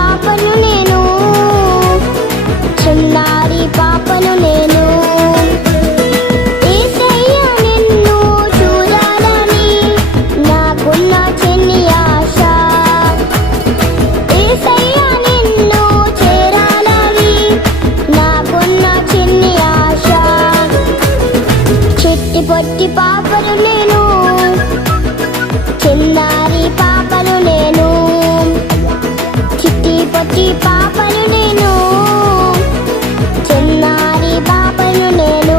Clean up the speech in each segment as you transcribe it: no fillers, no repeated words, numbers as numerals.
పాపను నేను, చిన్నారి పాపను నేను. యేసయ్య నిన్ను చూడాలని నాకున్న చిన్ని ఆశ. యేసయ్య నిన్ను చేరాలని నాకున్న చిన్ని ఆశ. చిట్టి పొట్టి పాపను నేను, చిన్నారి పాపను నేను. చిట్టి పొట్టి పాపను నేను, చిన్నారి పాపను నేను.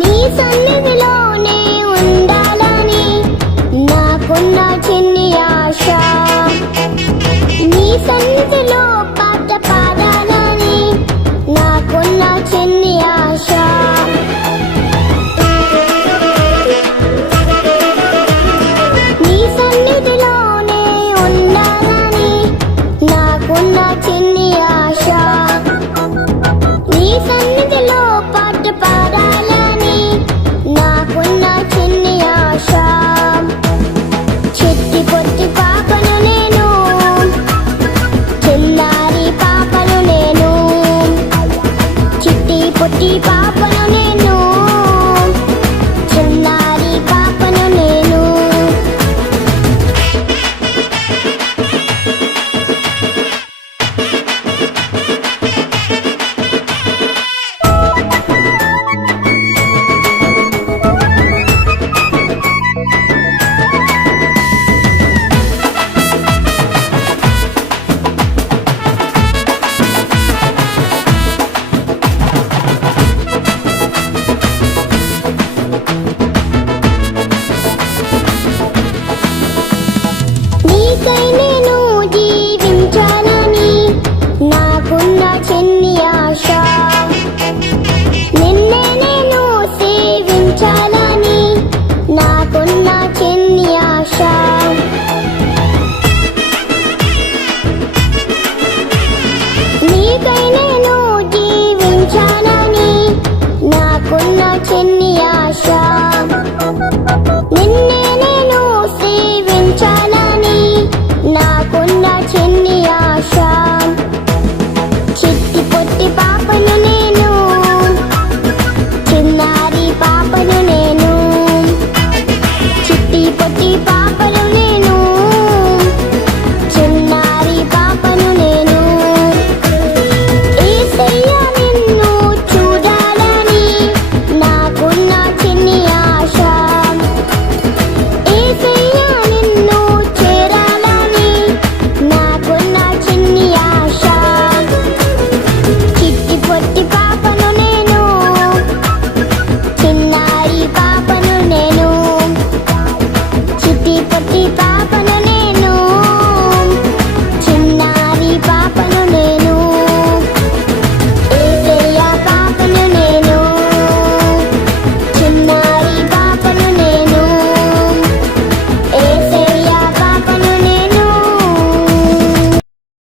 నీ సన్నిధిలోనే ఉండాలని నాకున్న చిన్ని ఆశ. నీ సన్నిధిలో పాట పాడాలని నాకున్న చిన్ని ఆశ. నీ సన్నిధిలోనే ఉండాలని నాకున్న చిన్ని ఆశ. నీ సన్నిధిలో పాట పాడాలని నాకున్న చిన్ని ఆశ. చిట్టి పొట్టి పాపను నేను, చిన్నారి పాపను నేను. చిట్టి పొట్టి పాపను నేను, చిన్నారి పాపను నేను. నీకై నేను జీవించాలని నాకున్న చిన్ని ఆశ. నిన్నే నేను సేవించాలని నాకున్న చిన్ని ఆశ. నీకై నేను జీవించాలని నాకున్న చిన్ని ఆశ. నిన్నే నేను సేవించాలని నాకున్న చిన్ని